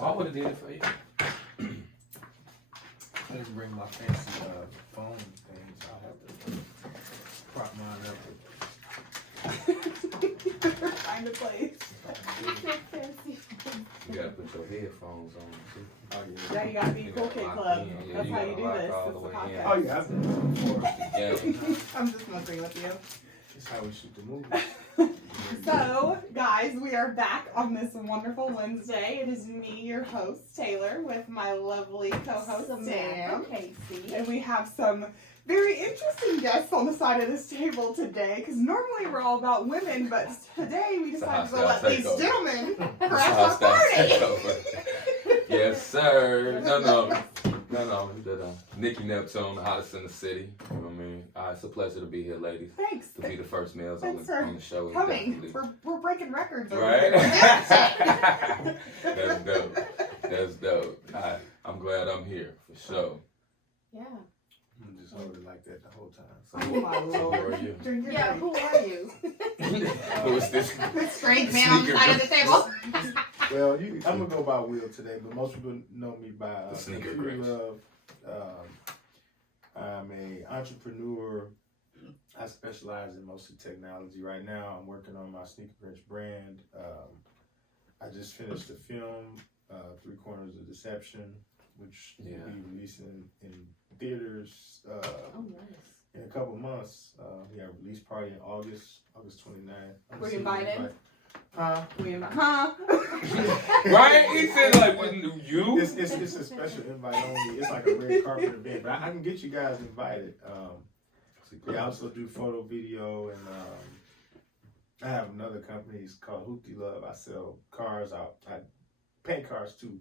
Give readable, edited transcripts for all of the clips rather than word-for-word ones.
I would have did it for you. I didn't bring my fancy phone things. I'll have to prop mine up. Find a place. You gotta put your headphones on too. Oh Yeah, you gotta be You cool gotta kid lock club. in. Yeah, That's you how gotta you do lock this. all It's the a way in. podcast. Oh yeah, I've done it before. Yeah. I'm just messing with you. That's how we shoot the movie. So, guys, we are back on this wonderful Wednesday. It is me, your host, Taylor, with my lovely co-host, Sam. Casey. And we have some very interesting guests on the side of this table today, because normally we're all about women, but today we decided to let these gentlemen crash the party. Yes, sir. No. Nicky, Neptune, the hottest in the city. You know what I mean? It's a pleasure to be here, ladies. Thanks. To be the first males on Thanks for the show. coming. Definitely. We're breaking records over Right? here. That's dope. That's dope. I'm glad I'm here, for sure. Yeah. I'm just hold it like that the whole time. So, Oh my who lord. are you? Drink your Yeah, drink. who are you? Who is this? This strange man on the side of the table. Well, I'm gonna go by Will today, but most people know me by The sneaker Computer Grinch. Love. I'm an entrepreneur. I specialize in mostly technology. Right now, I'm working on my Sneaker Grinch brand. I just finished the film, Three Corners of Deception, which will be releasing in theaters Oh, nice. in a couple months. We have a release party in August 29th. Were you invited? Huh? Right? He said, like, when you? It's a special invite only. It's like a red carpet event, but I can get you guys invited. We also do photo, video, and I have another company. It's called Hoopty Love. I sell cars. I paint cars too.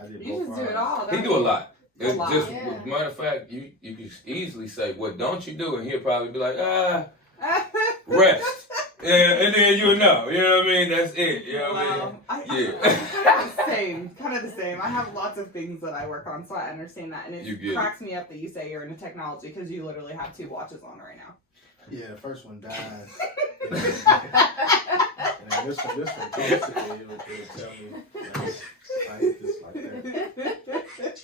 I did You both just do cars. it all. He do a lot. A lot. Just, Yeah. matter of fact, you can easily say, what don't you do? And he'll probably be like, rest. Yeah, and then you'll know. You know what I mean? That's it. You know what I mean? Kind of the same. I have lots of things that I work on, so I understand that. And it cracks me up that you say you're into technology, because you literally have 2 watches on right now. Yeah, the first one dies. And this one constantly, it'll tell me, like this, like that.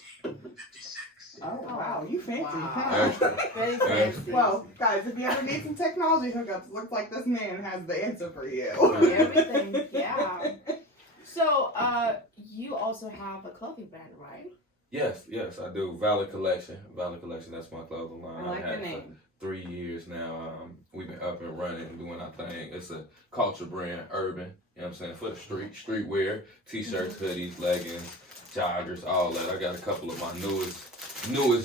Oh, wow. You fancy, Wow. huh? Very fancy. Well, guys, if you ever need some technology hookups, looks like this man has the answer for you. Everything, yeah. So, you also have a clothing brand, right? Yes, I do. Valid Collection, that's my clothing line. I like I've the had it name. for 3 years now. We've been up and running, doing our thing. It's a culture brand, urban, you know what I'm saying, for the streetwear, t-shirts, hoodies, leggings, joggers, all that. I got a couple of my newest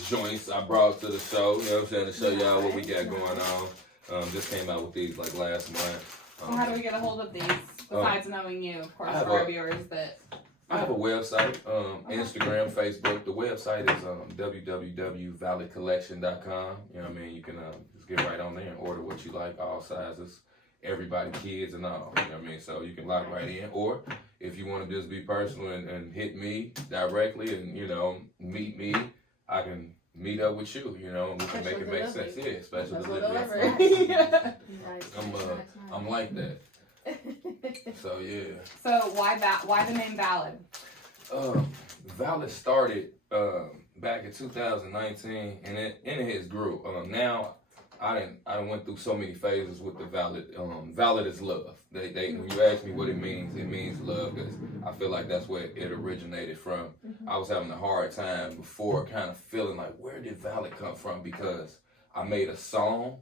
joints I brought to the show, you know what I'm saying, to show y'all what we got going on. Just came out with these like last month. So how do we get a hold of these, besides knowing you, of course, for our viewers that... I have a website, Instagram, Facebook. The website is www.validcollection.com. You know what I mean? You can just get right on there and order what you like, all sizes, everybody, kids and all. You know what I mean? So you can lock right in. Or if you want to just be personal and hit me directly and, you know, meet me, I can meet up with you, you know, and we can make it make sense. Yeah, special delivery. I'm like that. So yeah. So why the name Valid? Valid started back in 2019, and it has grew. Now I went through so many phases with the Valid. Valid is love. They when you ask me what it means love, because I feel like that's where it originated from. I was having a hard time before, kind of feeling like, where did Valid come from? Because I made a song,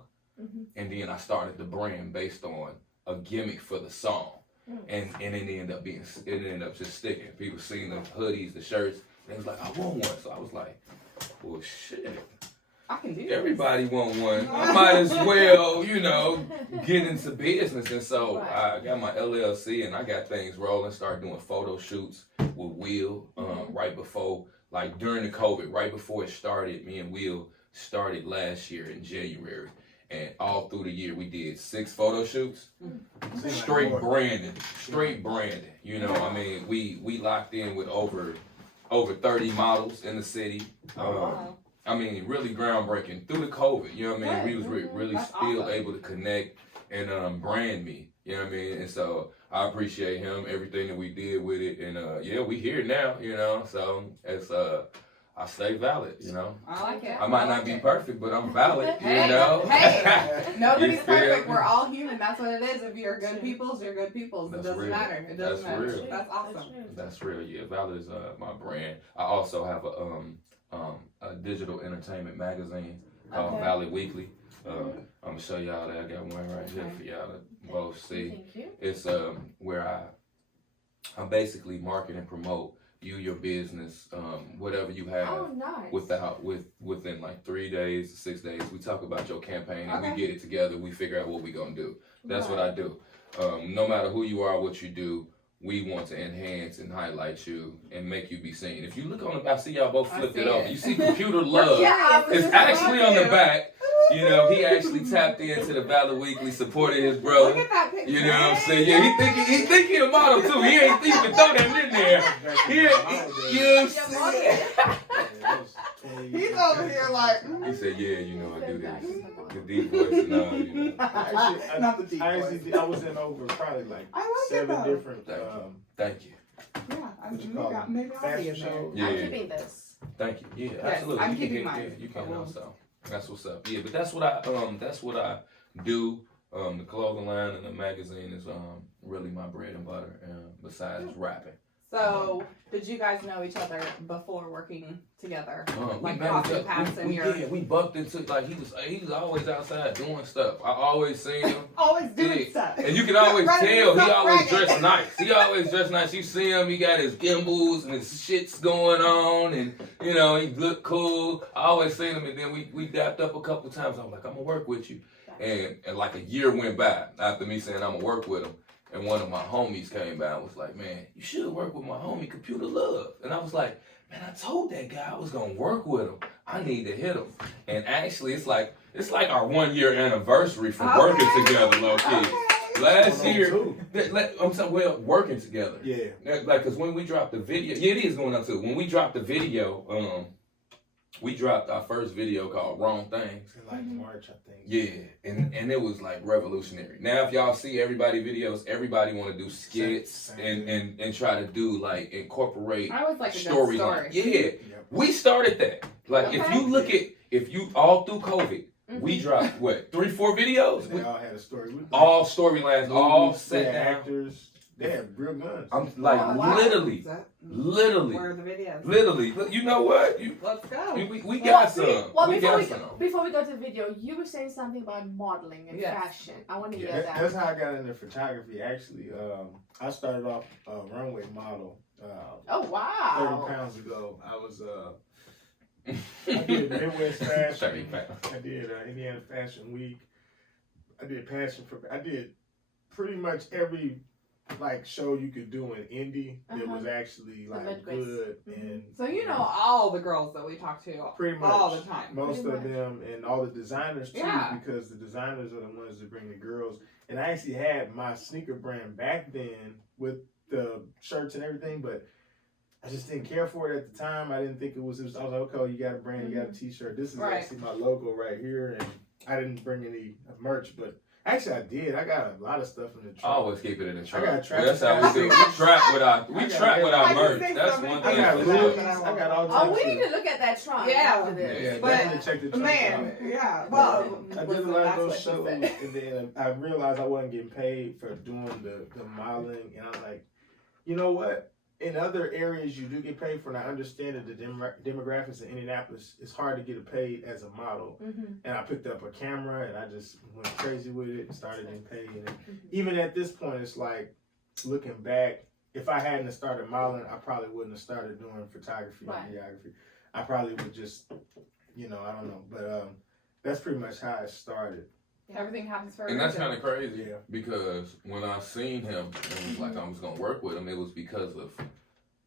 and then I started the brand based on a gimmick for the song, and it ended up just sticking. People seen the hoodies, the shirts, and they was like, I want one. So I was like, well, shit, I can do this. everybody want one. I might as well, you know, get into business. And so I got my LLC, and I got things rolling. Started doing photo shoots with Will right before, like during the COVID, right before it started. Me and Will started last year in January. And all through the year, we did 6 photo shoots, straight branding. You know, I mean, we locked in with over 30 models in the city. I mean, really groundbreaking through the COVID. You know what I mean? We was really That's still awesome. able to connect and brand me. You know what I mean? And so I appreciate him, everything that we did with it, and yeah, we here now, you know. So it's I stay valid, you know. I like it. I might not be perfect, but I'm valid, Hey, you know. hey, nobody's You feel perfect. me? We're all human. That's what it is. If you're good peoples, you're good peoples. It That's doesn't real. matter. It doesn't That's matter. real. That's awesome. That's real. Yeah, valid is my brand. I also have a digital entertainment magazine called Okay. Valid Weekly. I'm gonna show y'all that. I got one right here for y'all to both see. Thank you. It's where I basically market and promote you, your business, whatever you have. Oh, nice. Within like 3 days to 6 days, we talk about your campaign and we Okay. get it together. We figure out what we're gonna do. That's what Right. I do. No matter who you are, what you do, we want to enhance and highlight you and make you be seen. If you look on the, I see y'all both I flipped see it over. it. You see Komputer Love. Yeah, It's actually on the back. You know, he actually tapped into the Valid Weekly, supported his Look brother. at that picture. You know what I'm saying? Yeah, he think he a model too. He ain't think he can throw that in there. You know what I'm saying? He's over here like. He said, yeah, you know, I do this. The deep voice and all, you know. Actually, Not the deep voice. I was in over probably like I like it 7 though. different Thank you. Yeah, What you call it? maybe I'll be Fashion in there. shows. Yeah. I'm keeping this. Thank you. Yeah, Yes, absolutely. I'm You can keeping hit- mine. yeah, you can I will. also. That's what's up. Yeah, but that's what I do. The clothing line and the magazine is really my bread and butter. Besides rapping. So, did you guys know each other before working together? We Like met crossing each other- paths in we your. did. We bumped into like he was always outside doing stuff. I always seen him. Always doing Yeah. stuff. And you can always Running tell he himself always ragged. dressed nice. He always dressed nice. You see him, he got his gimbals and his shits going on, and you know he looked cool. I always seen him, and then we dapped up a couple times. I was like, I'm gonna work with you, and like a year went by after me saying I'm gonna work with him. And one of my homies came by and was like, man, you should work with my homie Komputer Love. And I was like, man, I told that guy I was gonna work with him. I need to hit him. And actually, it's like our 1 year anniversary from working together, low key. Okay. Last year, I'm saying, well, working together. Yeah. Like, cause when we dropped the video, yeah, it is going up too. When we dropped the video, we dropped our first video called Wrong Things. In like March, I think. Yeah, and it was like revolutionary. Now, if y'all see everybody want to do skits Same. and try to do like incorporate I always like a good story. story. Yeah, Yep. we started that. Like, if you look at all through COVID, we dropped what 3-4 videos. They all had a story. We- All storylines, all Movies, set they had down. actors. They had real guns. I'm like Oh, wow. literally. Where are the videos? Literally. Look, you know what? Let's go. We got some. Well, we before got we some. before we go to the video, you were saying something about modeling and Yes. fashion. I want to hear That- that. That's how I got into photography. Actually, I started off a runway model. Oh 30 wow! pounds ago. I was I did Midwest Fashion. 30 pounds. I did Indiana Fashion Week. I did I did pretty much every like show you could do in indie that was actually like Midwest. good Mhm. and So you know all the girls that we talk to pretty much all the time. most Pretty of much. them and all the designers too Yeah. because the designers are the ones that bring the girls. And I actually had my sneaker brand back then with the shirts and everything, but I just didn't care for it at the time. I didn't think it was I was like, okay, you got a brand, you got a t-shirt. This is Right. actually my logo right here, and I didn't bring any merch, but actually I did. I got a lot of stuff in the I trunk. always keep it in the I trunk. got track That's how we do. We pants. trap with our I got merch. everything. That's I one got thing. I got for Louis. sure. I got all Oh, types we of. need to look at that trunk Yeah. after this. Yeah. But Definitely check the trunk man, out. yeah. Well, I did a listen, lot of that's those what she shows, said. and then I realized I wasn't getting paid for doing the modeling, and I was like, you know what? In other areas, you do get paid for, and I understand that the demographics in Indianapolis, it's hard to get paid as a model. Mhm. And I picked up a camera, and I just went crazy with it and started getting paid. And even at this point, it's like, looking back, if I hadn't started modeling, I probably wouldn't have started doing photography Right. and videography. I probably would just, I don't know. But that's pretty much how it started. Everything happens for a And that's reason. kind of crazy Yeah. because when I seen him and was like I was gonna work with him, it was because of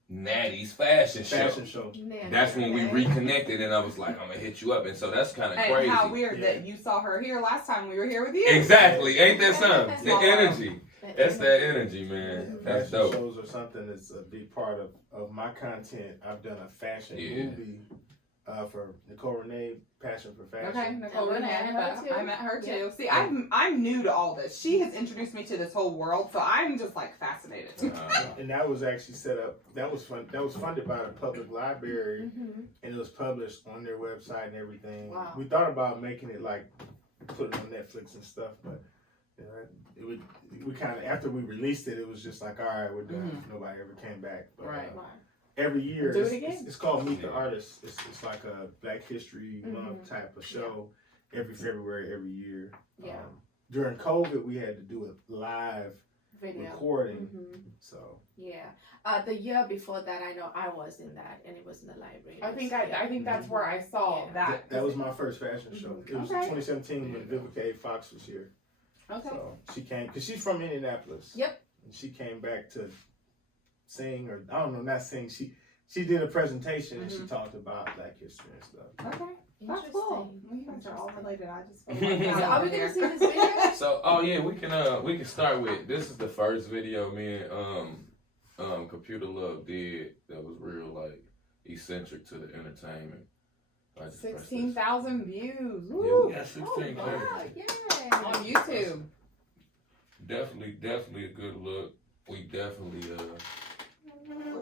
Natty's fashion show. Fashion show. Man, That's when we man. reconnected, and I was like, I'm gonna hit you up, and so that's kind of And crazy. how weird Yeah. that you saw her here last time we were here with you. Exactly, ain't that something? The Small energy. That's that energy, man. Yeah, That's fashion dope. shows are something that's a big part of my content. I've done a fashion Yeah. movie for Nicole Renee, Passion for Fashion. Okay, Nicole And Renee. I met her too. I met her too. Yeah. See, I'm new to all this. She has introduced me to this whole world, so I'm just like fascinated. And that was actually set up. That was fun. That was funded by the public library, Mm-hmm. and it was published on their website and everything. Wow. We thought about making it like put it on Netflix and stuff, but we kind of after we released it, it was just like, all right, we're done. Nobody ever came back. But, Right. every year, Do it again. it's called Meet the Artist. It's like a Black History Month type of show every February every year. Yeah. During COVID, we had to do a live Video. recording. So Yeah. The year before that, I know I was in that, and it was in the library. I think that's where I saw Yeah. that was my first fashion show. It was Okay. 2017 when Vivica A. Fox was here. Okay. So she came because she's from Indianapolis. Yep. And she came back to sing, or I don't know, not sing. She did a presentation and she talked about Black history and stuff. Okay. That's cool. You guys are all related. I just feel So are we gonna see this video? So, oh yeah, we can start with, this is the first video me and Komputer Love did that was real like eccentric to the entertainment. 16,000 views. Yeah, Woo. we got 16K. Wow, yay. On YouTube. Definitely a good look. We definitely What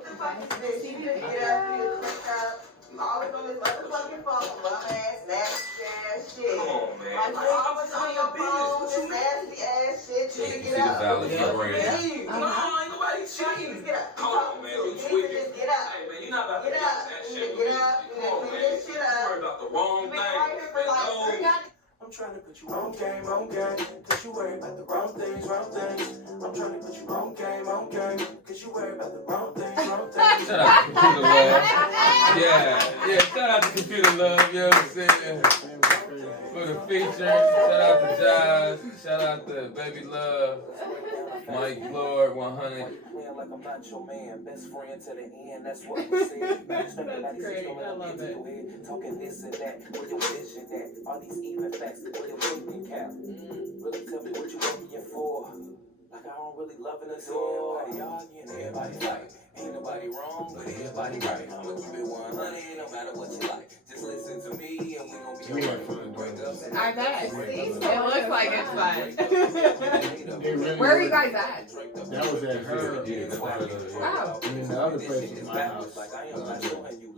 the fuck is this? You didn't get up, you click up. You always on this motherfucking phone, bum ass, nasty ass shit. Come on, man. Like, you always on your phone, this nasty ass shit. You you need see to the get up. valid Yeah. brand. Leave. No, ain't nobody You cheating. need to get up. Come on, man, you You need to tweaking. just get up. Hey, man, you're not about to Get get up. that You shit need with to me. get up. Come You need to on, clean man. this shit You up. worried about the wrong You've thing. been right here for like 3 goddamn. I'm trying to put you on game, cause you worry about the wrong things. I'm trying to put you on game, cause you worry about the wrong things. Shout out to Komputer Love. Yeah, shout out to Komputer Love, you know what I'm saying? For the feature, shout out to Josh, shout out to Baby Love, Mike Lord 100. Playing like I'm not your man, best friend to the end, that's what we said. That's great, I love it. Talking this and that, where your vision at? All these even facts, where your thinking cap? Really tell me what you working here for? Like I don't really love it at all. Everybody arguing, everybody fight. Ain't nobody wrong, but everybody right. I'ma keep it 100, no matter what you like. Just listen to me, and we gon' be alright. Break up. I bet. See? It looks like it's fun. Where are you guys at? That was at her. Yeah, that's what it is. Wow. And then the other place was my house.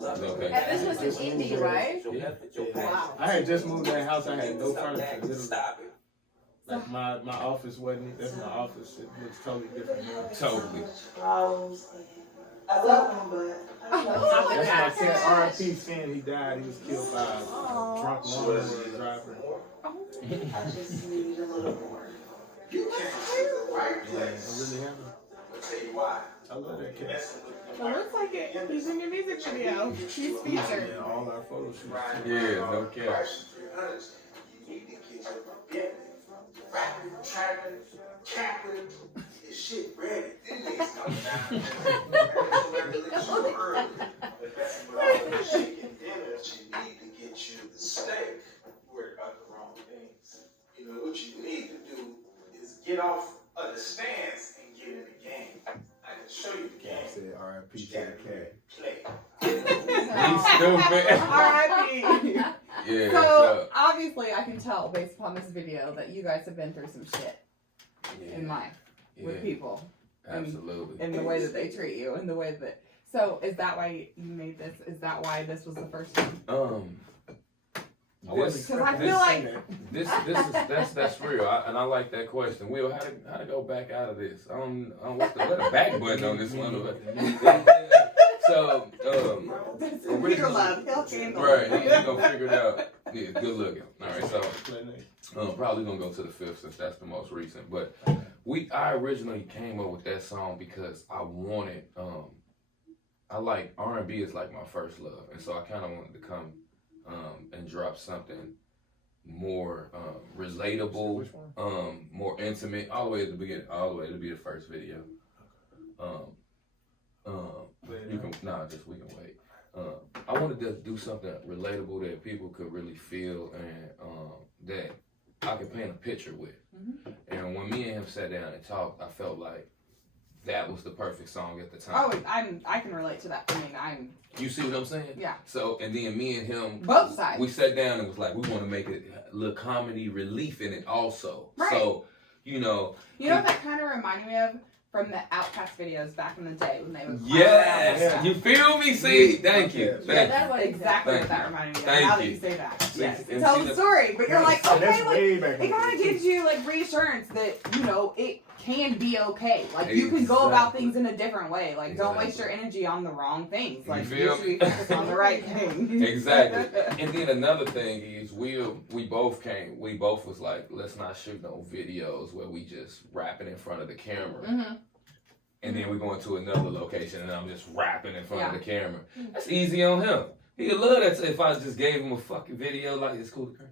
Okay. And this was in Indy, right? Yeah. Wow. I had just moved to that house. I had no furniture. Literally. Like my office wasn't. That's my office. It looks totally different now. Totally. I love him, but I love him. That's why I said R.I.P. Finn. He died. He was killed by a drunk lawnmower driver. I just need a little more. Yeah, it really happened. I love that cat. It looks like it. He's in your music video. He's featured. Yeah, all our photo shoots. Yeah, no cap. Shit ready. You know, what you need to do is get off of the stance and get in the game. I can show you the game. Said R.I.P. to the cat. He's stupid. R.I.P. Yeah, So obviously, I can tell based upon this video that you guys have been through some shit in life with people, absolutely. in the way that they treat you, in the way that. So is that why you made this? Is that why this was the first one? This, Because I feel like that's real, and I like that question. Will, how to go back out of this? I don't what the back button on this one. So, Komputer Love, he'll handle right, it. he's gonna figure it out. Yeah, good looking. All right, so probably gonna go to the 5th since that's the most recent. But I originally came up with that song because I wanted, I like R&B is like my first love, and so I kind of wanted to come and drop something more relatable, more intimate, all the way at the beginning, all the way to be the first video. You can we can wait. I wanted to do something relatable that people could really feel and that I could paint a picture with. And when me and him sat down and talked, I felt like that was the perfect song at the time. Oh, I can relate to that. I mean, You see what I'm saying? Yeah. So, and then me and him, both sides. we sat down and was like, we want to make a little comedy relief in it also. Right. So, you know. You know what that kind of reminded me of? From the Outcast videos back in the day when they would. Yes. You feel me? See? Thank you. Yeah, that was exactly Thank what that reminded me of. Thank now you. that you say that. See, Yes. and It tells see the the- story, but you're like, That's okay, way like, back in it kind the of day. gives you like reassurance that, you know, it can be okay. Like you can go about Exactly. things in a different way. Like don't waste Exactly. your energy on the wrong things. You Like feel should be focused on the right thing. Exactly. And then another thing is we both was like, let's not shoot no videos where we just rapping in front of the camera. Mm-hmm. And then we going to another location and I'm just rapping in front of Yeah. the camera. That's easy on him. He'd love that if I just gave him a fucking video like it's cool to curse.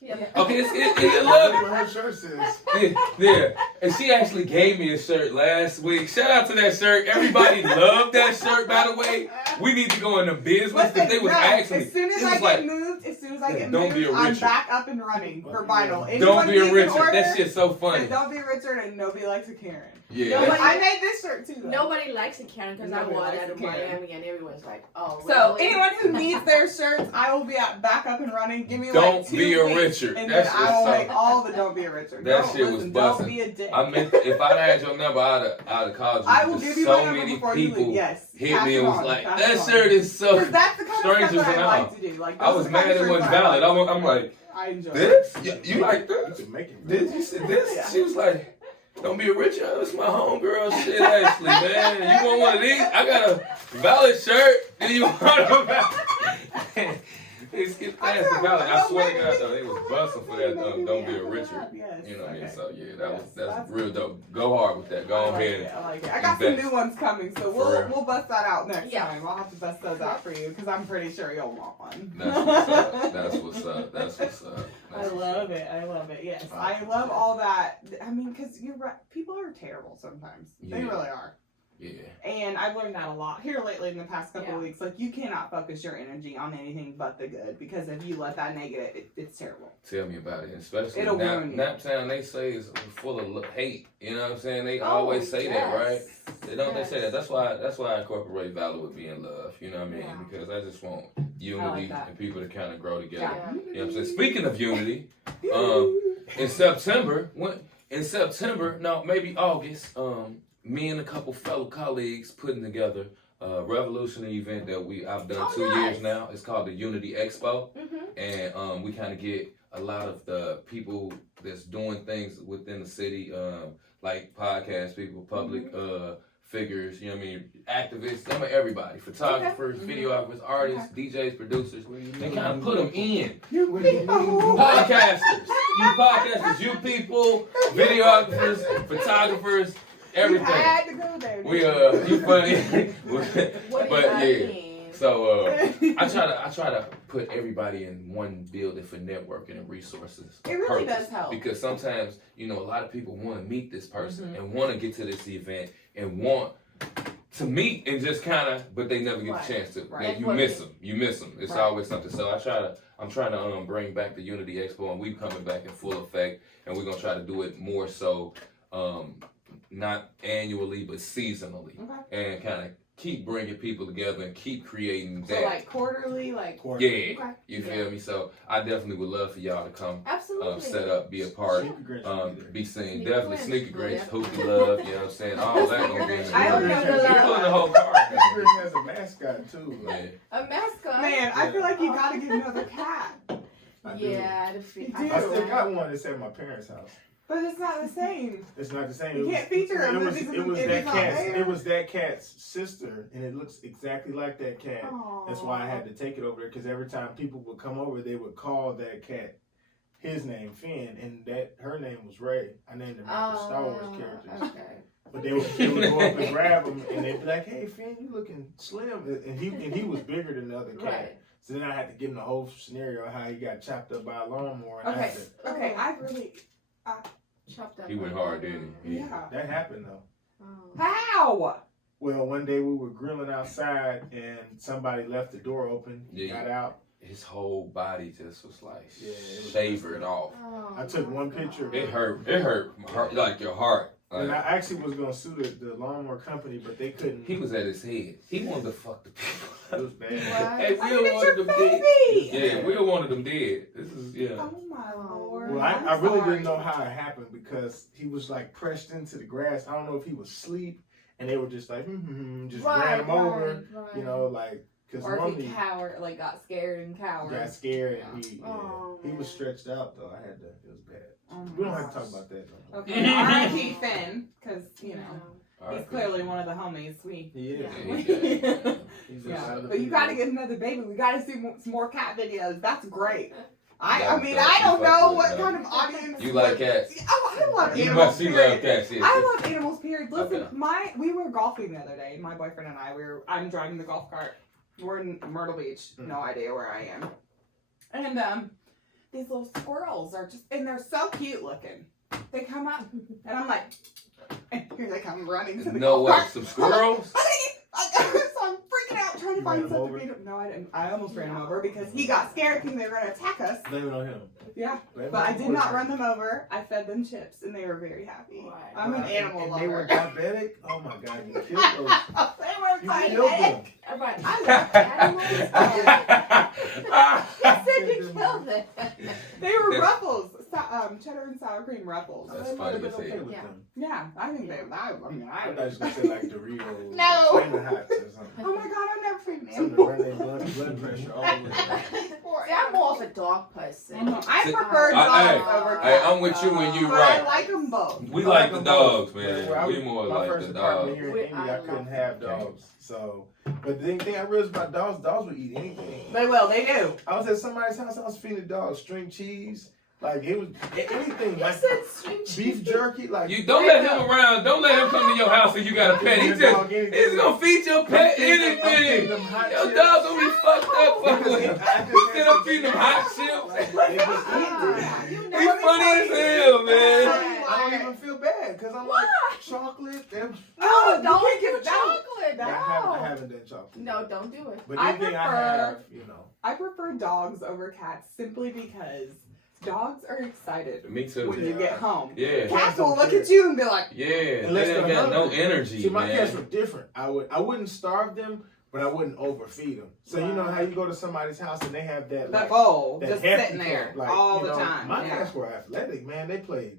Yeah. Okay, he'd That's love what her shirt says. it. Yeah. And she actually gave me a shirt last week. Shout out to that shirt. Everybody loved that shirt, by the way. We need to go into business because they was asking me. As soon as it I was get like, moved, Don't be a I'm Richard. back up and running for vinyl. Don't Anyone be a needs an Richard. order, That shit's so funny. say, don't be a Richard and nobody likes a Karen. Yeah. Nobody- I made this shirt too. Though. Nobody likes it, Karen, because I Nobody wore likes that it, in Karen. Miami, and everyone's like, "Oh." So really? anyone who needs their shirts, I will be back up and running. Give me Don't like 2 be a weeks, Richard. and That then I will shit's make all the Don't Be a Richard. That Don't shit was listen, busting. Don't be a dick. I mean, if I'd had your number, I'd have called you. I will because give you so my number many before you people leave. Yes. hit pass me it and was on, like, pass that it on. shirt is so. Because that's the kind of strangers stuff that and I all. like to do. Like I was those are the kind mad of it wasn't shirts I valid. like. I'm like, I enjoy it. this? You like You this? can make it. This? You said this? Yeah. She was like, don't be a Richard. It's my homegirl shit, Ashley, man. You want one of these? I got a valid shirt. Do you want a valid? It's get past the valid. I swear to God, though, they was busting for that. Don't be a Richard. Yes. You know what I mean? okay. So yeah, Yes, that's that's real dope. Go hard with that. Go I like ahead. it, I like it. I got some invest. new ones coming, so For real. we'll bust that out next Yeah. time. I'll have to bust those out for you because I'm pretty sure you'll want one. That's what's up. That's what's up. That's what's up. I That's love it. I love it. Yes, I love all that. I mean, because you're right. People are terrible sometimes. They Yeah. really are. Yeah. And I've learned that a lot here lately in the past couple Yeah. of weeks. Like, you cannot focus your energy on anything but the good because if you let that negative, it's terrible. Tell me about it. Especially It'll ruin you. Naptown, they say is full of hate. You know what I'm saying? They Oh, always say that, right? yes. They don't. Yes. They say that. That's why I incorporate valor with being love. You know what I mean? Yeah. Because I just want unity like that. and people to kind of grow together. Yeah. You know what I'm saying? Speaking of unity, in September, no, maybe August, me and a couple fellow colleagues putting together a revolutionary event that I've done Oh, 2 years nice. now. It's called the Unity Expo. Mm-hmm. And we kind of get a lot of the people that's doing things within the city, like podcast people, public figures, you know what I mean, activists, I mean everybody, photographers, videographers, artists, DJs, producers, they kind of put them in. Podcasters, you people, videographers, photographers, You everything. had to go there. We you funny, What but does that yeah. mean? So I try to put everybody in one building for networking and resources. It really purpose. does help. Because sometimes, you know, a lot of people want to meet this person Mm-hmm. and want to get to this event and want to meet and just kind of, but they never get Right. the chance to. Right. You miss them. You miss them. It's Right. always something. So I'm trying to bring back the Unity Expo, and we coming back in full effect, and we're gonna try to do it more so, not annually but seasonally, Okay. and kind of keep bringing people together and keep creating So that. like quarterly, like Yeah, Okay. you feel me? So I definitely would love for y'all to come, Absolutely. set up, be a part, Sneaker Grinch will be there. be seen. Sneaker Definitely Grinch, Sneaker Grinch, yeah. Hoopty Love, you know what I'm saying? All that gonna be in I there. remember You're that. putting the whole car Sneaker in Grinch has a mascot too. there. A mascot. man, I feel like you gotta get another cat, I do. Yeah, the feet. You I do. still got one that's at my parents' house. but it's not the same. It's not the same. You It was- can't feature him It was, if he's- it was if that he's not cat's. there. It was that cat's sister, and it looks exactly like that cat. Aww. That's why I had to take it over there, because every time people would come over, they would call that cat his name, Finn, and that her name was Ray. I named him after Star Wars characters. Okay. But they would go up and grab him, and they'd be like, "Hey, Finn, you looking slim," and he was bigger than the other cat. Right. So then I had to give him the whole scenario of how he got chopped up by a lawnmower. And I Okay, had to, okay, I really, Chopped up. He went hard, didn't he? yeah. that happened though. Oh. How? Well, one day we were grilling outside, and somebody left the door open. He Yeah. got out. His whole body just was like Yeah, it was shavered off. Oh, I took my one God. picture. It hurt like your heart. And I actually was gonna sue the lawnmower company, but they couldn't. He was at his head. He wanted to fuck the people. It was bad. Hey, I Will mean, it's wanted your them dead. baby. Yeah, Will wanted them dead. This is Oh my lord. Well, I really didn't know how it happened because he was like pressed into the grass. I don't know if he was asleep and they were just like, just ran him over. Right. You know, like because Or if normally he cowered, like got scared and cowered. got scared and he Oh, he was man. stretched out though. I had to. It was bad. Oh my We don't have to gosh. talk about that. No more. Okay, R.I.P. Finn, because you know All he's right, clearly one of the homies. He is. Yeah. He's Yeah, inside the but you video. gotta get another baby. We gotta see some more cat videos. That's great. I That- mean, that- I don't you fuck know with what it, kind of audience. You like cats? Oh, I love You animals. must see period. love cats. Yeah. I love animals. Period. Listen, Okay. we were golfing the other day. My boyfriend and I. I'm driving the golf cart. We're in Myrtle Beach. No idea where I am. And these little squirrels are they're so cute looking. They come up, and I'm like, and here they come running to the No golf way. cart. Some squirrels? So I'm freaking out trying to You ran find him something over? to feed him. No, I didn't. I almost ran him over because he got scared thinking they were going to attack us. Blame it on him. Yeah, Blame it but I on did the not boyfriend. run them over. I fed them chips, and they were very happy. Right. I'm an animal and lover. they were diabetic. Oh my god, you killed those. They were You killed them. Right. I love animals. I said you killed them. They were That's- ruffles, cheddar and sour cream ruffles. That's They might have funny been as okay hell. with Yeah. them. Yeah, I think they. I mean, I thought you was gonna say like Doritos. No. Flaming Hots or something. Oh my god, I'm never feeding Something to run their blood pressure all over. See, I'm more of a dog person. I See, prefer I- dogs over Hey, cats. I'm with you when you But I right. like them both. We I like the them dogs, both. man. Well, We more my like first the apartment dogs. here in We- Indy, I I couldn't love have dogs. So, but the thing I realized about dogs will eat anything. They will. They do. I was at somebody's house, I was feeding the dogs string cheese. Like, it was anything. You Like, said string beef jerky. Like, You don't let him around. Don't let him come to your house and you got a pet. He's gonna feed your pet anything. Your dog gonna be fucked up fucking with him. Instead of feeding him hot chips. He's funny as hell, man. I don't even feel bad because I'm like chocolate. No, don't can't do give chocolate. I No. haven't done chocolate. No, don't do it. But I anything I prefer- have, you know. I prefer dogs over cats simply because dogs are excited Me too. when you get home. Yeah. Cats will look at you and be like, Yeah. Unless They ain't they're got no hungry. energy, See, my cats man. were different. I wouldn't starve them, but I wouldn't overfeed them. So you know how you go to somebody's house and they have that the like, bowl that just hefty sitting there cup, like, all you the know, time. My Yeah. cats were athletic, man. They played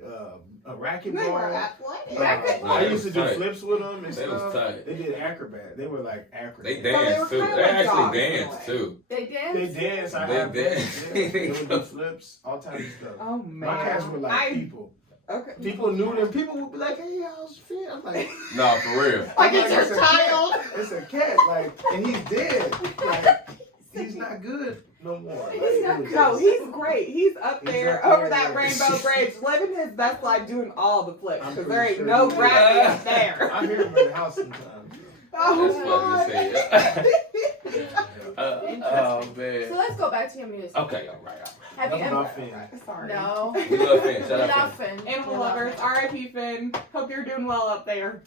a racquetball. They were athletic. I They used to was do tight. flips with them and They stuff. was tight. They did acrobat. They were like acrobats. They they were dance too. kinda They like actually dogs in a dance way. too. They dance. They dance. I They have dance. dance. Yeah. They would do flips, all types of stuff. Oh man. My cats were like I- people. Okay. People knew them. People would be like, "Hey, how's fit?" I'm like, No, for real. Like it's It's your a cat. child. "It's a cat." Like, and he's dead. Like, he's not good no more. Like, He's not, it was no, just- he's great. He's up He's there up over there, that yeah. Rainbow Bridge, living his best life, doing all the flips. I'm Because pretty there ain't sure no he is. gravity there. I hear him in the house sometimes. Oh, That's funny to say. Interesting. Oh So man. let's go back to your music. Okay, all right. Have you Enough ever? about Finn. Sorry. No. We love Finn. Shout We out love Finn. Finn. Animal We love lovers, Finn. R.I.P. Finn. Hope you're doing well up there.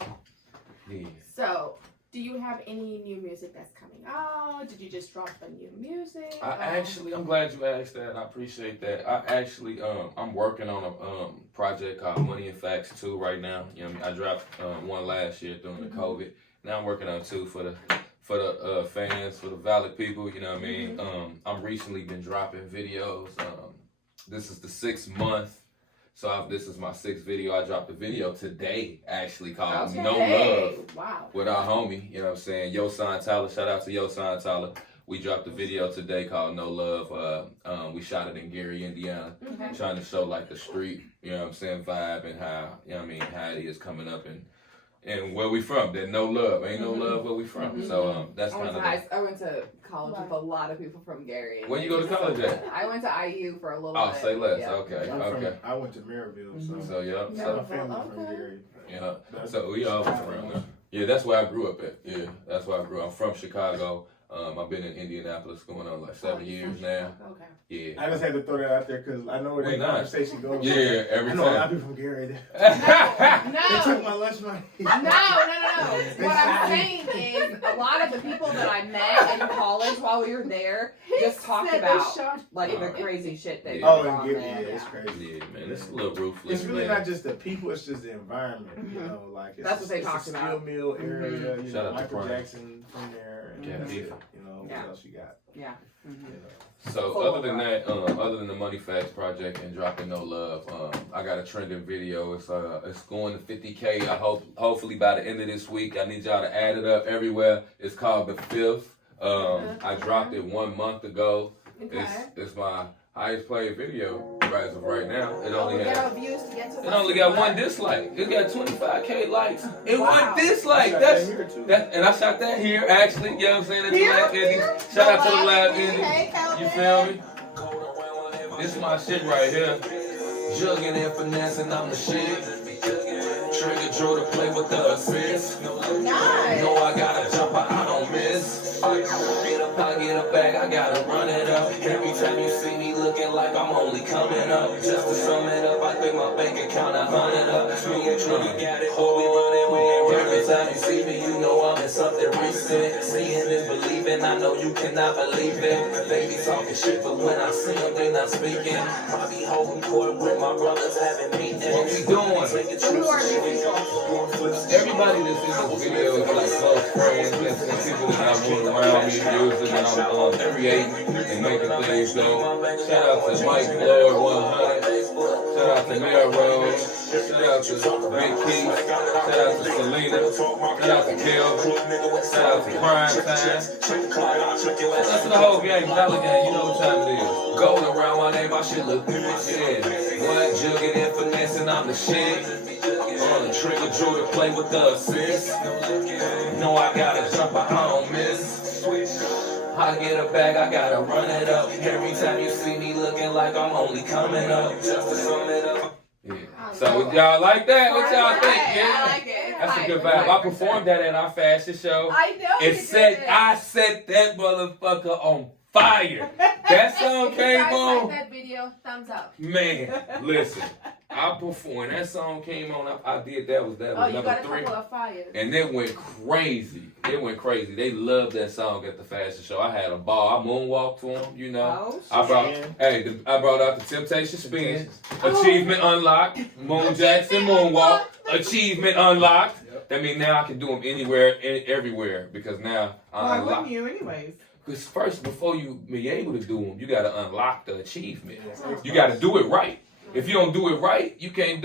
Yeah. So, do you have any new music that's coming out? Did you just drop the new music? I'm glad you asked that. I appreciate that. I'm working on a project called Money and Facts 2 right now. You know, what I mean? I dropped one last year during the COVID. Now I'm working on 2 for the fans, for the valid people. You know what I mean? I'm recently been dropping videos. This is the 6th month. So this is my 6th video. I dropped a video today, actually, called No Love. Wow. With our homie, you know what I'm saying? Yo Sign Tyler, shout out to Yo Sign Tyler. We dropped a video today called No Love. We shot it in Gary, Indiana, Okay. trying to show like the street, you know what I'm saying, vibe and how, you know what I mean, how it is coming up and where we from. That no love, ain't no love where we from. So that's kind of. I went to college with a lot of people from Gary. When you go to college at? I went to IU for a little Oh, bit. say less. Yeah. Okay, I'm okay. from, I went to Maryville, so. So yeah, My so family from Okay. Gary. yeah. So we all from around there. Yeah, that's where I grew up at. Yeah, that's where I grew up. I'm from Chicago. I've been in Indianapolis going on like 7 years now. Okay. Yeah. I just had to throw that out there because I know where We that not. conversation goes. Yeah, every I know a lot of time. people from Gary. They No. took my lunch money. No. What I'm saying is, a lot of the people that I met in college while we were there. Just talked Said they about shot like the crazy shit that Yeah. goes Oh, on yeah, there. it's crazy. Yeah, man, it's a little ruthless. It's really man. not just the people; it's just the environment. You Mhm. know, like it's That's what they it's talked a about. steel mill area. You Shout know, out to Michael Prime. Jackson from there. And Yeah, that's beef. it. You know, Yeah. what else you got? Yeah. You Mhm. know. So Full other than of that, other than the Money Facts project and dropping no love, I got a trending video. It's going to 50K. Hopefully by the end of this week. I need y'all to add it up everywhere. It's called The Fifth. I dropped it 1 month ago. Okay. It's my highest played video as of right now. It We only got has. our views to get to. It only got 1 dislike. It got 25K likes. And Wow. 1 dislike. Shot That's that here, too. and I shot that here actually. You know what I'm saying? At the Here, Lab here. Indies. Shout out to the Lab Hey, Indies. Calvin. You feel me? This is my shit right here. Jugging and finessing, I'm the shit. Trigger Drew to play with the assist. Nice. Know I gotta jump, but I don't miss. I get a bag, I gotta run it up. Every time you see me looking like I'm only coming up. Just to sum it up, I think my bank account 100 up. Me and Drew, you got it, hold me running, we ain't every time you see me, you know I'm in something recent. Seeing is believing, I know you cannot believe it. They be talking shit, but when I see them, they not speaking. I be holding court with my brothers having meetings. What we doing? So who are these people? Everybody that's in this video is like close friends, and people that I move around me, using, and I'm creating and making things go. Shout out to Mike Lord 100. Shout out to Melrose. Shout out to Big Keith. Shout out to Selena. Shout out to Kelvin. Shout out to Prime Time. Shout out to the whole gang, Dollar Gang. You know what time it is. Going around my name, my shit look good. Yeah. One jugging and finessing, I'm the shit. Trigger Drew to play with the assist. Know I gotta jump, but I don't miss. I get a bag, I gotta run it up. Every time you see me looking like I'm only coming up. Just to sum it up. Yeah. So y'all like that? What y'all think? I Yeah. like it. That's a good vibe. I performed that at our fashion show. I know. It you set did. I set that motherfucker on fire. That song If you came guys on. like that video, thumbs up. Man, listen. I performed. That song came on. I did that was Oh, you number got a 3. couple of fires. And it went crazy. It went crazy. They loved that song at the fashion show. I had a ball. I moonwalked to them, you know. Oh, I brought, shit. I brought out the Temptation Spin. Achievement unlocked. Moon Jackson moonwalk. Achievement unlocked. Yep. That means now I can do them anywhere, everywhere. Because now I Why unlocked. wouldn't you, anyways? Because first, before you be able to do them, you got to unlock the achievement. Yeah, You got to do it right. If you don't do it right, you can't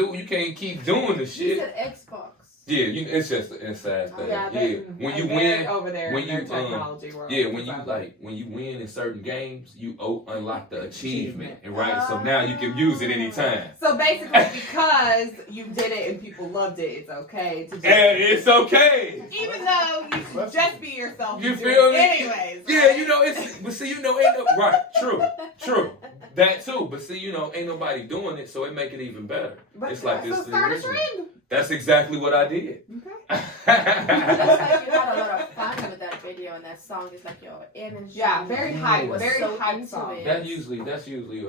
keep doing the You shit. said Xbox. Yeah, it's just an inside thing. Yeah, Yeah, when you they're win, over there when in their you, technology world. yeah, when you win in certain games, you unlock the achievement, and right, so now you can use it anytime. So basically, because you did it and people loved it, it's okay to just. And it's okay. Even though you should just be yourself. You and do feel it me? anyways. Yeah, right? you know but see, ain't no right, true, that too. But see, ain't nobody doing it, so it make it even better. But It's like so this start a original. trend. That's exactly what I did. Okay. Looks like you had a lot of fun with that video and that song. Is like your energy. Yeah, very hype, was very so hype into song. it. That's usually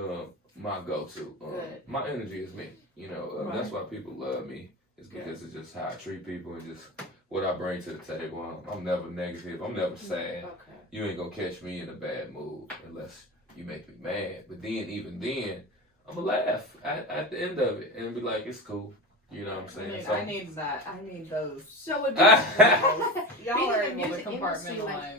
my go-to. Good. My energy is me. Right. That's why people love me. It's because it's just how I treat people and just what I bring to the table. I'm never negative. I'm never sad. Okay. You ain't gonna catch me in a bad mood unless you make me mad. But then, even then, I'ma laugh at the end of it and be like, it's cool. You know what I'm saying? I need that. I need those. So would Y'all Being are in the able to music industry, like, compartmentalize.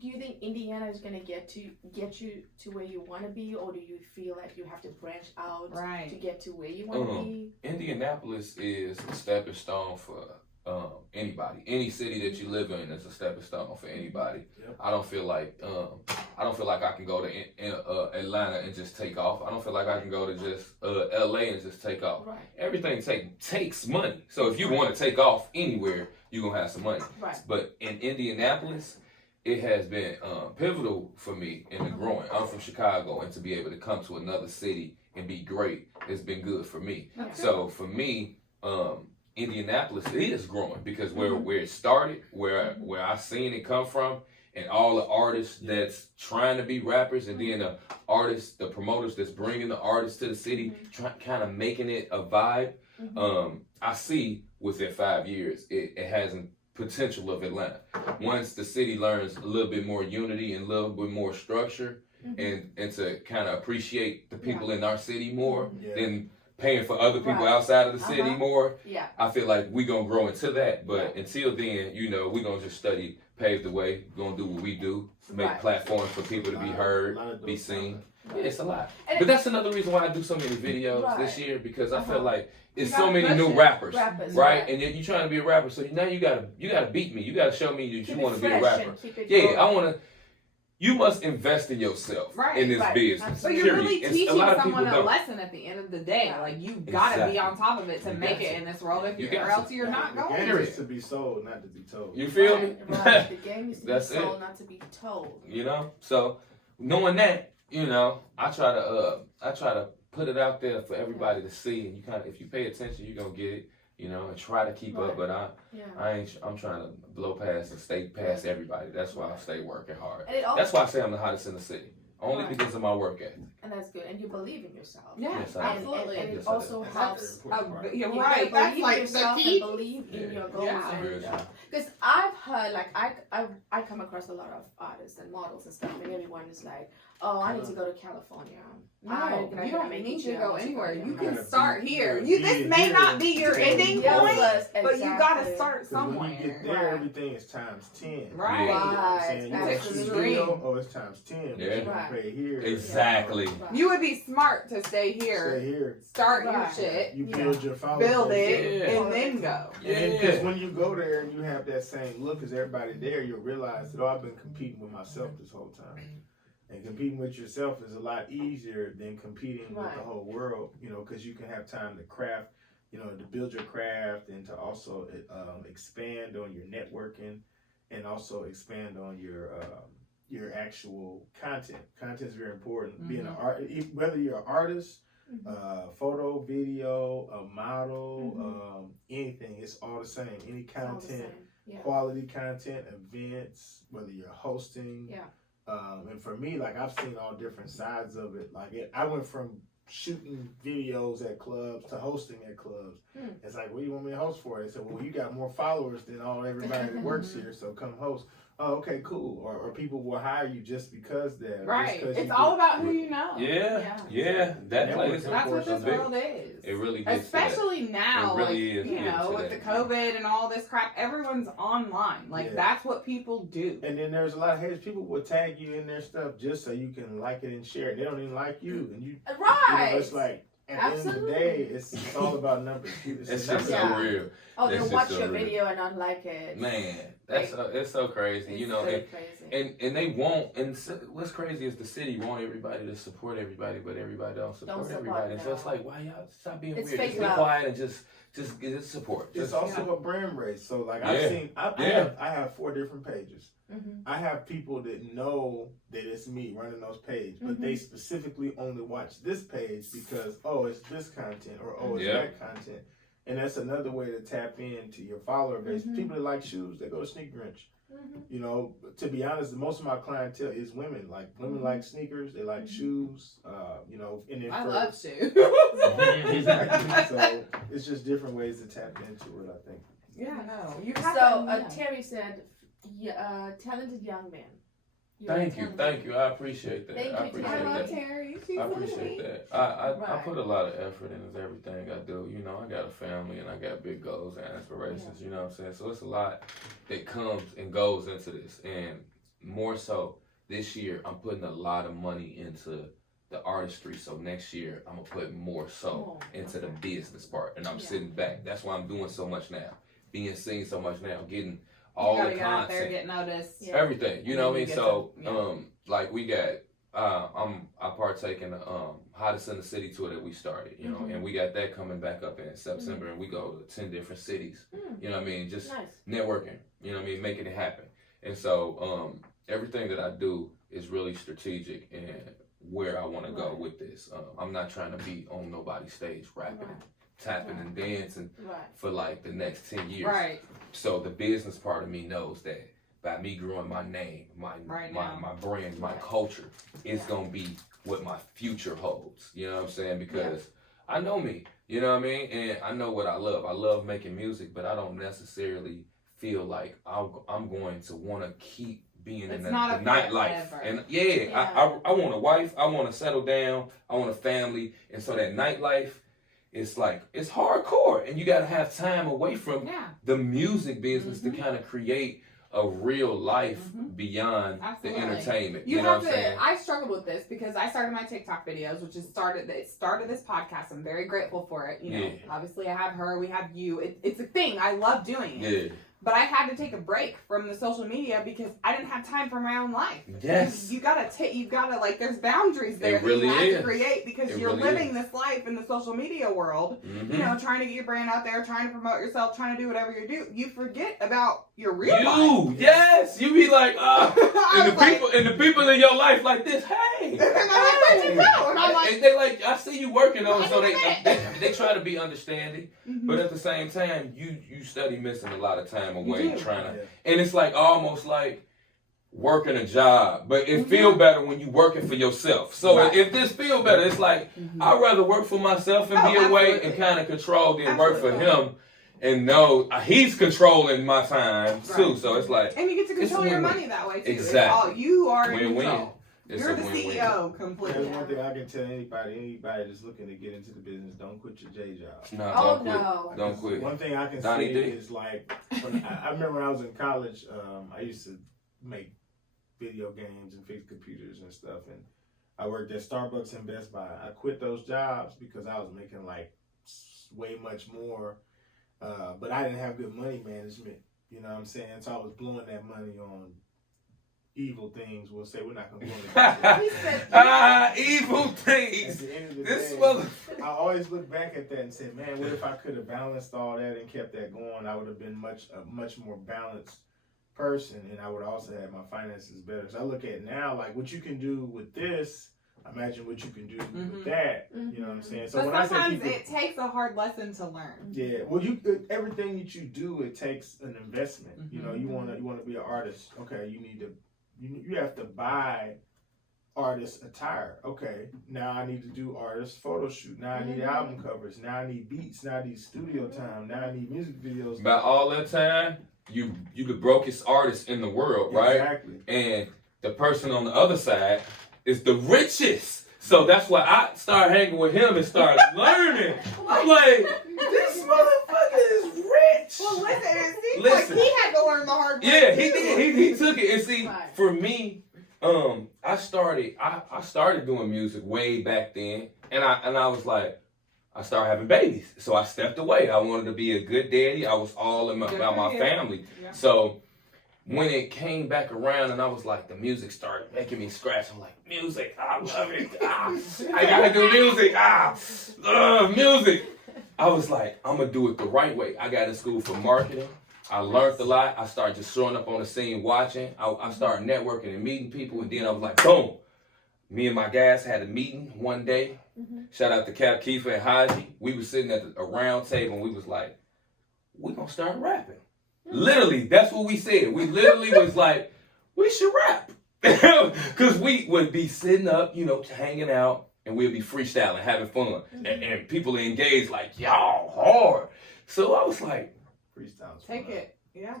do you think Indiana is gonna get you to where you want to be, or do you feel like you have to branch out to Right. get to where you want to be? Indianapolis is a stepping stone for anybody. Any city that you live in is a stepping stone for anybody. Yep. I don't feel like I can go to Atlanta and just take off. I don't feel like I can go to just LA and just take off. Right. Everything takes money. So if you want to take off anywhere, you're gonna have some money. Right. But in Indianapolis, it has been pivotal for me in the growing. I'm from Chicago, and to be able to come to another city and be great has been good for me. Okay. So for me, Indianapolis is growing because where it started, where I seen it come from, and all the artists that's trying to be rappers, and then the artists, the promoters that's bringing the artists to the city, kind of making it a vibe. I see within 5 years it hasn't potential of Atlanta. Once the city learns a little bit more unity and a little bit more structure, and to kind of appreciate the people in our city more than paying for other people outside of the city more, I feel like we're going to grow into that. But until then, you know, we're going to just study, pave the way, going to do what we do, make platforms for people to be heard, be seen. Yeah, it's a lot. But that's another reason why I do so many videos this year, because I feel like it's so many new rappers, right? And you're trying to be a rapper, so now you gotta beat me. You gotta show me that you want to be a rapper. Yeah, I want to. You must invest in yourself in this business. So you're really teaching someone a lesson at the end of the day. Like, you gotta be on top of it to make it in this world, or else you're not going to. The game is to be sold, not to be told. You feel me? Right. The game is to be sold, not to be told. You know? So, knowing that, you know, I try to put it out there for everybody to see, and you kind of, if you pay attention, you're gonna get it. You know, and try to keep up, but I'm trying to blow past and stay past everybody. That's why I stay working hard. That's why I say I'm the hottest in the city. Only because of my work ethic. And that's good. And you believe in yourself. Yes, absolutely. And it also helps. You're right. That's like the key. Believe in your goals. Because I've heard, like, I come across a lot of artists and models and stuff, and everyone is like, oh, I need to go to California. No, you don't need to go anywhere. You can start here. This may not be your ending point, but you gotta start somewhere. When you get there, everything is times 10. Right. You know what I'm saying? It's times 10. Yeah. Pay here. Exactly. You would be smart to stay here. Start your shit. You build your followers. Build it, and then go. Because when you go there and you have that same look as everybody there, you'll realize that, I've been competing with myself this whole time. And competing with yourself is a lot easier than competing with the whole world, you know, because you can have time to craft, you know, to build your craft and to also expand on your networking and also expand on your actual content. Content is very important. Being an art, whether you're an artist, photo, video, a model, anything, it's all the same. Any content, quality content, events, whether you're hosting. And for me, like, I've seen all different sides of it. Like, I went from shooting videos at clubs to hosting at clubs. It's like, what do you want me to host for? They said, well, you got more followers than everybody that works here, so come host. Oh, okay, cool. Or people will hire you just because they're right. It's all about who you know. Yeah. That plays. That's what this world is. It really gets especially now, it really like, is, you know, with the COVID and all this crap, everyone's online. Like, that's what people do. And then there's a lot of haters. People will tag you in their stuff just so you can like it and share it. They don't even like you, and you. Right. You know, it's like. At the end of the day, it's all about numbers. It's just so real. Oh, they'll watch your video and not like it. Man, it's so crazy. You know, and they won't. And what's crazy is the city want everybody to support everybody, but everybody don't support everybody. And so it's like, why y'all stop being weird? Just be quiet and just get this support. It's also a brand race. So like I have 4 different pages. I have people that know that it's me running those pages, but they specifically only watch this page because, it's this content or it's that content. And that's another way to tap into your follower base. People that like shoes, they go to Sneaker Wrench. You know, to be honest, most of my clientele is women. Like, women like sneakers, they like shoes, you know. And I love shoes. So it's just different ways to tap into it, I think. Yeah, no. Terry said, talented young man. Thank you. I appreciate that. Thank you, I appreciate Hello, that. Terry. I appreciate that. I put a lot of effort into everything I do. You know, I got a family and I got big goals and aspirations. You know what I'm saying? So it's a lot that comes and goes into this. And more so this year, I'm putting a lot of money into the artistry. So next year, I'm gonna put more so into the business part. And I'm sitting back. That's why I'm doing so much now, being seen so much now, getting all the content, out there, get noticed, everything. You know what I mean? So, like we got, I partake in the hottest in the city tour that we started. You know, and we got that coming back up in September, and we go to 10 different cities. You know what I mean? Just networking. You know what I mean? Making it happen. And so, everything that I do is really strategic and where I want to go with this. I'm not trying to be on nobody's stage rapping, tapping and dancing for like the next 10 years. Right. So the business part of me knows that by me growing my name, my brand, my culture, it's gonna be what my future holds. You know what I'm saying? Because I know me. You know what I mean? And I know what I love. I love making music, but I don't necessarily feel like I'm going to want to keep being It's in the not a nightlife. forever. And I want a wife. I want to settle down. I want a family. And so that nightlife, it's like, it's hardcore. And you got to have time away from the music business to kind of create a real life beyond the entertainment. You know have what I'm saying? I struggled with this because I started my TikTok videos, which started this podcast. I'm very grateful for it. You know, obviously I have her, we have you. It's a thing. I love doing it. Yeah. But I had to take a break from the social media because I didn't have time for my own life. Yes. You gotta like, there's boundaries there It really that you have is. to create because you're really living this life in the social media world. You know, trying to get your brand out there, trying to promote yourself, trying to do whatever you do. You forget about your real life. Yes. You be like, and the people in your life like this, hey. And they're like, where'd you go? And I'm like, and they like, I see you working on it, so they try to be understanding, but at the same time, you study missing a lot of time away trying to, and it's like almost like working a job, but it feel better when you working for yourself. So if this feel better, it's like I'd rather work for myself and be away and kind of control than work for him. And know he's controlling my time too, so it's like, and you get to control your money that way too. Exactly, you are in win-win. control. You're the win-win. CEO completely. There's one thing I can tell anybody that's looking to get into the business: don't quit your day job. Don't quit. One thing I can Donnie say D. is like, I remember when I was in college, I used to make video games and fix computers and stuff, and I worked at Starbucks and Best Buy. I quit those jobs because I was making like way much more. But I didn't have good money management, you know what I'm saying? So I was blowing that money on evil things. We'll say we're not going to go into that. Evil things. At the end of the This day, mother. I always look back at that and say, man, what if I could have balanced all that and kept that going? I would have been a much more balanced person, and I would also have my finances better. So I look at now, like what you can do with this, imagine what you can do with that. You know what I'm saying? So but when sometimes I say people, it takes a hard lesson to learn. Yeah, well, everything that you do, it takes an investment. You know, you wanna be an artist. Okay, you have to buy artist attire. Okay, now I need to do artist photo shoot. Now I need album covers. Now I need beats. Now I need studio time. Now I need music videos. About all that time, you the brokest artist in the world, right? Exactly. And the person on the other side is the richest. So that's why I started hanging with him and started learning. I'm like, this motherfucker is rich. Well, listen, it seems like he had to learn the hard way. Yeah, he did. He took it. And see, for me, I started doing music way back then, and I was like, I started having babies, so I stepped away. I wanted to be a good daddy. I was all about my family. Yeah. So when it came back around and I was like, the music started making me scratch. I'm like, music, I love it. I gotta do music. Music. I was like, I'm gonna do it the right way. I got in school for marketing. I learned a lot. I started just showing up on the scene watching. I started networking and meeting people, and then I was like, boom. Me and my guys had a meeting one day. Shout out to Cap Kiefer and Haji. We was sitting at a round table and we was like, we gonna start rapping. Literally, that's what we said. We literally was like, we should rap. Because we would be sitting up, you know, hanging out, and we'd be freestyling, having fun. And people are engaged like, y'all hard. So I was like, freestyles. Take it. Yeah.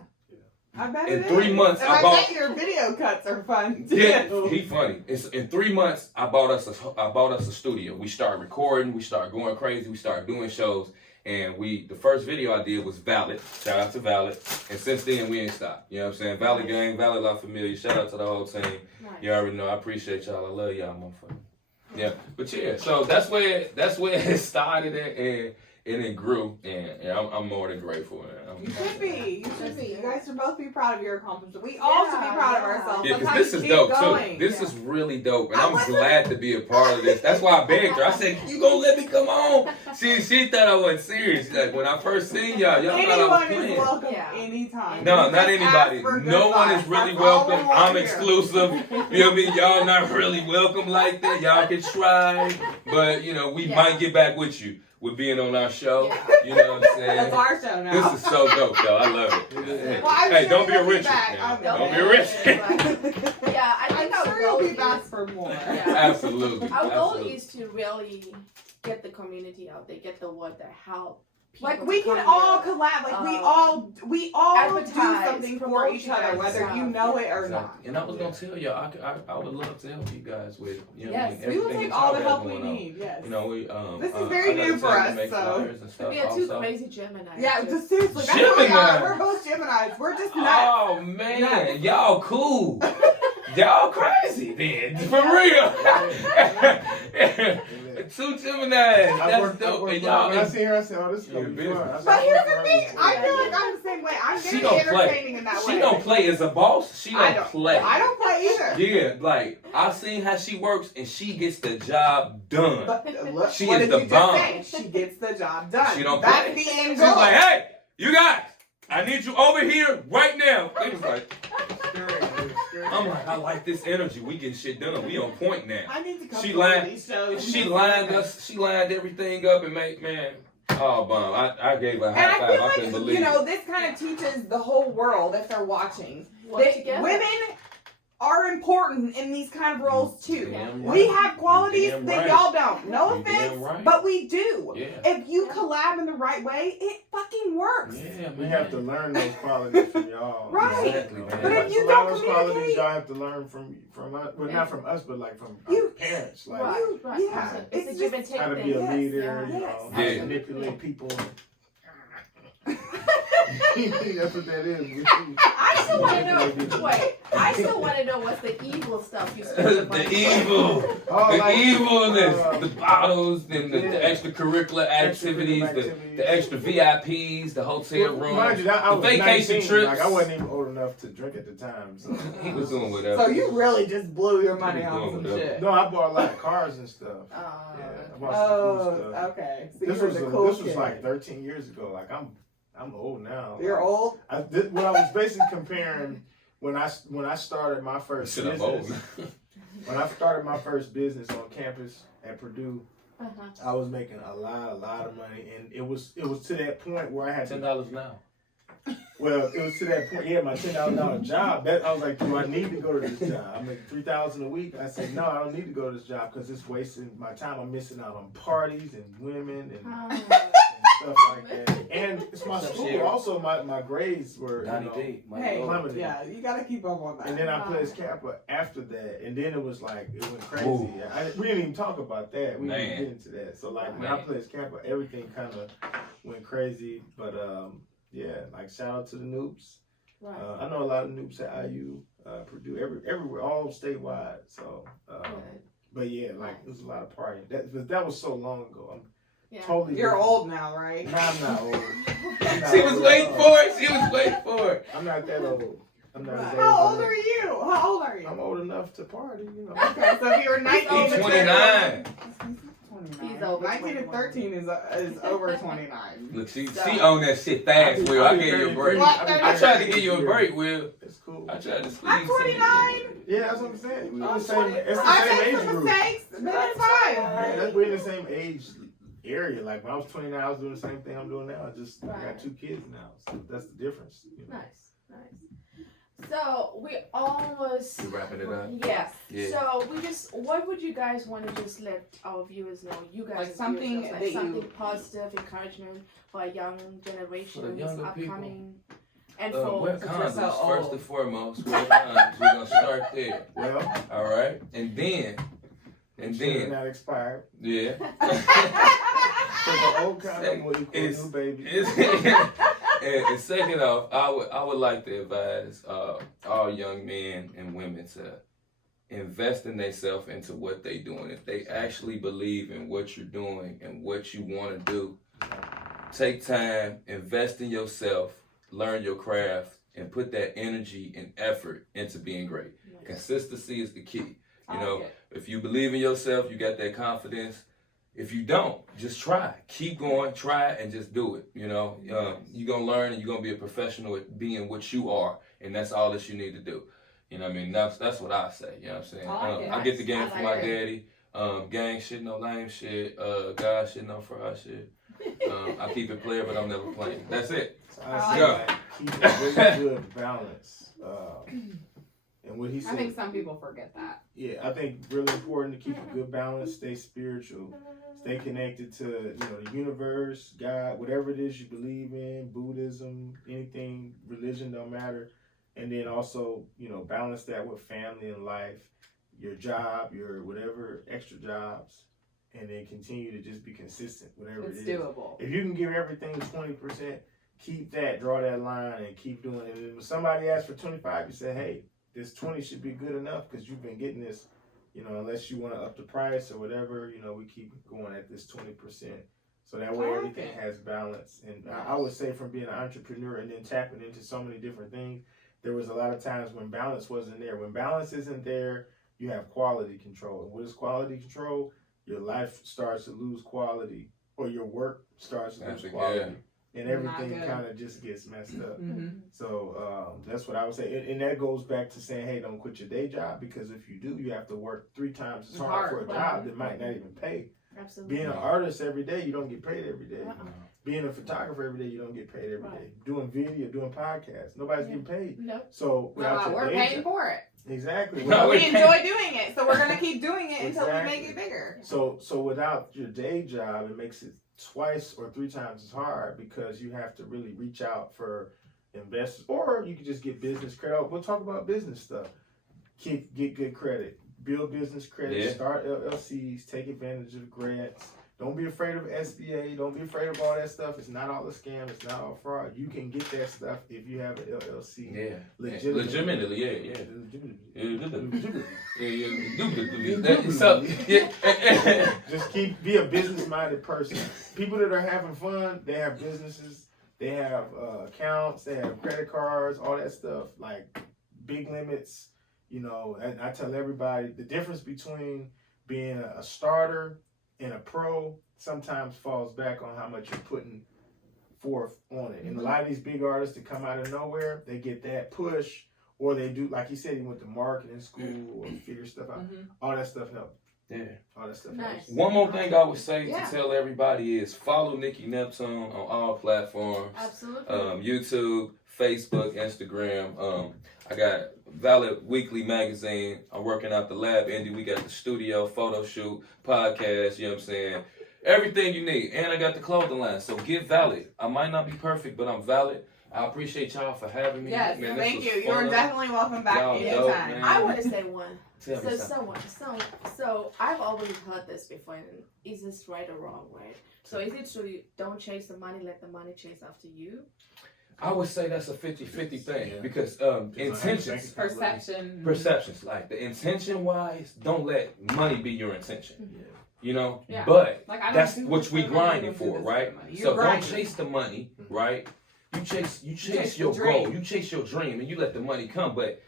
I bet in 3 months, and I bet your video cuts are fun too. Yeah, he funny. In 3 months, I bought us a studio. We started recording. We started going crazy. We started doing shows. And the first video I did was Valid. Shout out to Valid. And since then, we ain't stopped. You know what I'm saying? Valid gang, Valid La Familia. Shout out to the whole team. Nice. You already know. I appreciate y'all. I love y'all, motherfucker. Yeah, but yeah. So that's where it started and it grew. And I'm more than grateful. You should be. You guys should both be proud of your accomplishment. We all should be proud of ourselves. Yeah, because this is dope too. This is really dope, and I'm glad to be a part of this. That's why I begged her. I said, "You gonna let me come on?" She thought I wasn't serious. Like when I first seen y'all thought I was playing. Anyone is welcome anytime. No, not anybody. No one is really welcome. I'm exclusive. You know what I mean? Y'all not really welcome like that. Y'all can try, but you know we might get back with you. With being on our show, you know what I'm saying? That's our show now. This is so dope, though. I love it. Well, hey, don't be a Richard. Don't be a Richard. Yeah, I think I'm sure you'll be back for more. Yeah. Absolutely. Our goal is to really get the community out there, get the word that help people Like to we can come all here. collab. Like we all do advertise, something for promote each you other, guys whether out. you know it or Exactly. not. And I was gonna tell y'all, I would love to help you guys with, you know, Yes, what I mean, we will everything take that all the y'all got help we going on. need. Yes. You know, we This is I very gotta new for tell you to us, make so flyers and stuff We are two also. crazy Geminis. Yeah, Just- just seriously, that's what we Gemini. are. We're both Geminis. We're just nuts. Oh man, Nuts. y'all cool. Y'all crazy then, for real. Two Geminis. That's dope. And y'all, when I see her, I said, "Oh, this is gonna be You're fun." I said, But "I'm here's gonna the be thing. fun." I feel like I'm the same way. I'm She very don't play. entertaining in that way. She don't play as a boss. She I don't play. I don't play either. Yeah, like I've seen how she works and she gets the job done. But look, She what is did the you bomb. just say? She gets the job done. She don't That's play. the end She's goal. like, hey, you guys, I need you over here right now. They was like, I'm like, I like this energy. We getting shit done. We on point now. I need to come She to one of lined- these shows. She lined everything up and made, man. Oh, bomb. I gave her a And high I five. feel I couldn't like, believe you know, it. this kind of teaches the whole world, if they're watching, Work that together. women are important in these kind of roles too. Damn We right. have qualities Damn that right. y'all don't. No You damn offense, right. but we do. Yeah. If you collab in the right way, it fucking works. Yeah, man. We have to learn those qualities from y'all. Right. Exactly, man. But if you a lot don't of those qualities communicate- y'all have to learn from us. Well, not from us, but like from our You- parents. Like Right, right. Yeah, It's it's a give and just take how to thing. be a Yes, leader, yes. you know, how Yeah. to manipulate people. That's what that is. I still want to know. Wait, I still want to know what's the evil stuff you speak about. The evil. Oh, The like, evilness, the bottles, and the yeah. extracurricular activities, the extra VIPs, the hotel room, Mind you, I the was vacation 19, trips. Like I wasn't even old enough to drink at the time. So He was doing whatever. So you really just blew your money He was on doing some whatever. shit. no, I bought a lot of cars and stuff. Yeah, I bought some cool Oh, stuff. okay. So This you're was the cool this was kid. like 13 years ago. Like I'm old now. You're old. Well, I was basically comparing when I started my first Shit, I'm business. old. When I started my first business on campus at Purdue, Uh-huh. I was making a lot of money, and it was to that point where I had to. $10 now. Well, it was to that point. Yeah, my $10,000 job. That I was like, do I need to go to this job? I'm making $3,000 a week. I said, no, I don't need to go to this job because it's wasting my time. I'm missing out on parties and women and stuff like that. And it's my school. Also, my grades were. Donnie D. my Hey, Lord. plummeted. yeah, you gotta keep up on that. And then I played Kappa after that, and then it was like it went crazy. Ooh. We didn't even talk about that. We didn't Man. get into that. So like when I Man. played Kappa, everything kind of went crazy. But yeah, like shout out to the noobs. Right. I know a lot of noobs at IU, Purdue, everywhere, all statewide. So, Good. but yeah, like it was a lot of partying. That was so long ago. I'm Yeah. totally. You're different. old now, right? Nah, I'm not old. I'm not She was old waiting at for all. it. She was waiting for it. I'm not that old. I'm not as old. How as old that. are you? How old are you? I'm old enough to party, you know. Okay, so if you were 19 He's to 29. 29. He's over 19 to 21. 13 is over 29. Look, she owned that shit fast, Will. I gave you a break. What? I tried to give you a break, Will. It's cool. I tried to squeeze I'm 29. Yeah, that's what I'm saying. We're in I'm the same. 20. It's the I same made age some group. mistakes, but it's fine. Yeah, we're in the same age area. Like when I was 29, I was doing the same thing I'm doing now. I Right. got 2 kids now, so that's the difference. You know? Nice. So we almost. You wrapping it up? Yes. Yeah. So what would you guys want to just let our viewers know? You guys, Like as something viewers, that something you- positive encouragement for young generations younger upcoming, and Wear for condoms so old. first and foremost. Wear condoms. We're gonna start there. Well, All right, and then they're not expired. yeah. So the old condom will equal a It's- new baby. And second off, I would like to advise all young men and women to invest in themselves into what they doing. If they actually believe in what you're doing and what you want to do, take time, invest in yourself, learn your craft, and put that energy and effort into being great. Consistency is the key. You know, if you believe in yourself, you got that confidence. If you don't, just try. Keep going, try, and just do it. You know, you're going to learn and you're going to be a professional at being what you are, and that's all that you need to do. You know what I mean? That's what I say. You know what I'm saying? I like it. I get the game I from like my it. daddy. Gang shit, no lame shit. God shit, no fraud shit. I keep it player, but I'm never playing. That's it. So I say Yeah. like, keep a really good balance. And And what he said, I think some people forget that. yeah, I think really important to keep a good balance, stay spiritual, stay connected to the universe, God, whatever it is you believe in, Buddhism, anything, religion don't matter, and then also balance that with family and life, your job, your whatever extra jobs, and then continue to just be consistent, whatever It's it is. doable. If you can give everything 20%, keep that, draw that line, and keep doing it. And when somebody asks for 25, you say, hey, this 20 should be good enough because you've been getting this, unless you want to up the price or whatever, we keep going at this 20%. So that way everything has balance. And I would say from being an entrepreneur and then tapping into so many different things, there was a lot of times when balance wasn't there. When balance isn't there, you have quality control. And what is quality control? Your life starts to lose quality, or your work starts to lose quality. And everything kind of just gets messed up. Mm-hmm. So that's what I would say. And that goes back to saying, hey, don't quit your day job, because if you do, you have to work 3 times as hard for a job that might not even pay. Absolutely. Being an artist every day, you don't get paid every day. Being a photographer every day, you don't get paid every day. Doing video, doing podcasts, nobody's getting paid. Nope. So we're paying for it. Exactly. No, we enjoy doing it, so we're gonna keep doing it until we make it bigger. So without your day job, it makes it twice or 3 times as hard, because you have to really reach out for investors, or you can just get business credit. We'll talk about business stuff. Get good credit, build business credit, start LLCs, take advantage of grants. Don't be afraid of SBA. Don't be afraid of all that stuff. It's not all a scam. It's not all fraud. You can get that stuff if you have an LLC. Yeah. Legitimately. Just be a business-minded person. People that are having fun, they have businesses, they have accounts, they have credit cards, all that stuff, like big limits. And I tell everybody the difference between being a starter and a pro sometimes falls back on how much you're putting forth on it. And a lot of these big artists that come out of nowhere, they get that push, or they do, like he said, he went to marketing school or figure stuff out. All that stuff helps. Yeah. All that stuff helps. One more thing I would say to tell everybody is follow Nicky Neptune on all platforms. Absolutely. YouTube, Facebook, Instagram. I got Valid Weekly Magazine. I'm working out the lab indie. We got the studio, photo shoot, podcast, you know what I'm saying? Everything you need. And I got the clothing line. So get Valid. I might not be perfect, but I'm valid. I appreciate y'all for having me. Yes, man, thank you. You're definitely welcome back anytime. I want to say one. Tell me So I've always heard this before, and is this right or wrong, right? So is it true, don't chase the money, let the money chase after you? I would say that's a 50-50 thing because intentions, perceptions, like the intention wise, don't let money be your intention. But that's what we grinding for, right? So don't chase the money, right? You chase your goal, you chase your dream, and you let the money come. But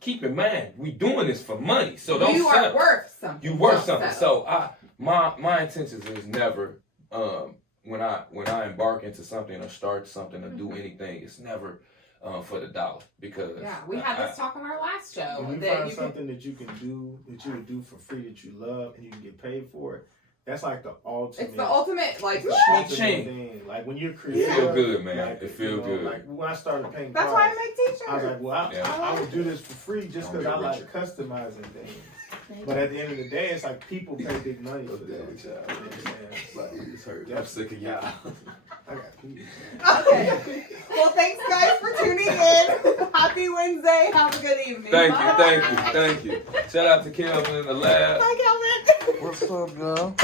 keep in mind, we doing this for money, so don't. You are worth something. You worth something. So my intentions is never when I embark into something or start something or do anything, it's never for the dollar, because we had this talk on our last show. When you find something that you can do, that you would do for free, that you love, and you can get paid for it, that's like the ultimate. It's the ultimate, like, thing. Like when you're creative, it feel good, man. Like, it feel good. Like when I started painting that's cars, why I make t-shirts. I was like, well, I would do this for free just because I like customizing things. But at the end of the day, it's like people pay big money for this. I'm sick of y'all. I got people. Okay. Well, thanks guys for tuning in. Happy Wednesday. Have a good evening. Thank you. Shout out to Kelvin in the lab. Bye, Kelvin. What's up, y'all?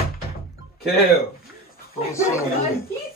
Kel. What's up?